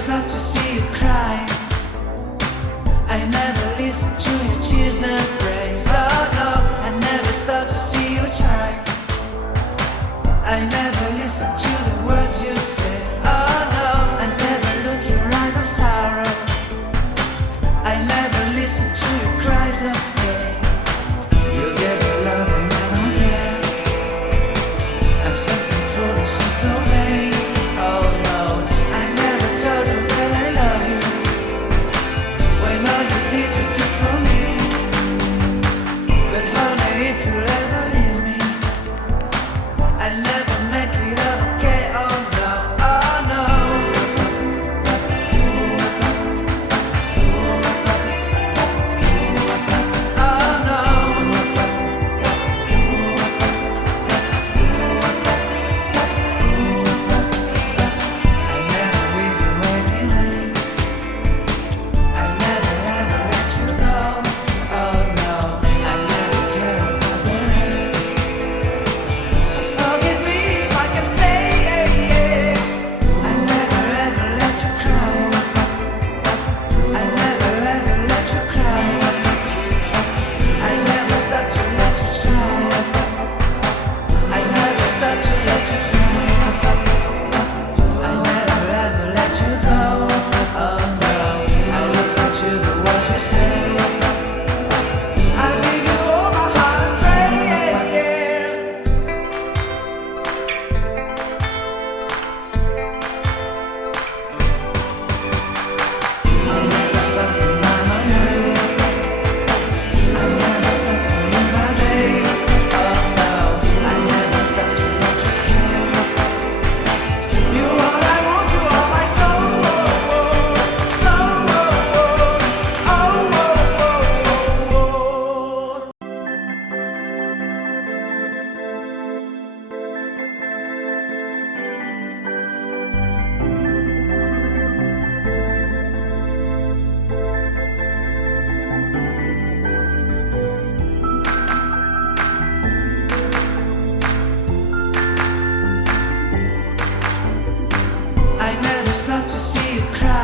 stop to see you cry. I never listen to your tears and praise. Oh no, I never stop to see you try. I never listen to the words you say. Oh no, I never look your eyes of sorrow. I never listen to your cries of pain. You get the love and I don't care. I'm sometimes foolish and so vain. Oh no, I never told you that I love you, when all you did you took from me. But honey, if you ever leave me, I'll never make it okay. Oh no, oh no. Oh no. I'll never leave you waiting. I'll never ever let you go. Oh no, I'll never care about the rain. So forgive me if I can say I'll never ever let you cry. I'll never ever let you cry. I'll never stop to let you try. I'll never stop to let you try. I'll never ever let you go. Oh no, I listen to the words you say. I'll give you all my heart and prayers. I'll never stop in my way. I'll never stop for you, my babe. Oh no, I'll never stop to let you care. You all I want, you are my soul. Soul. I never stop to see you cry.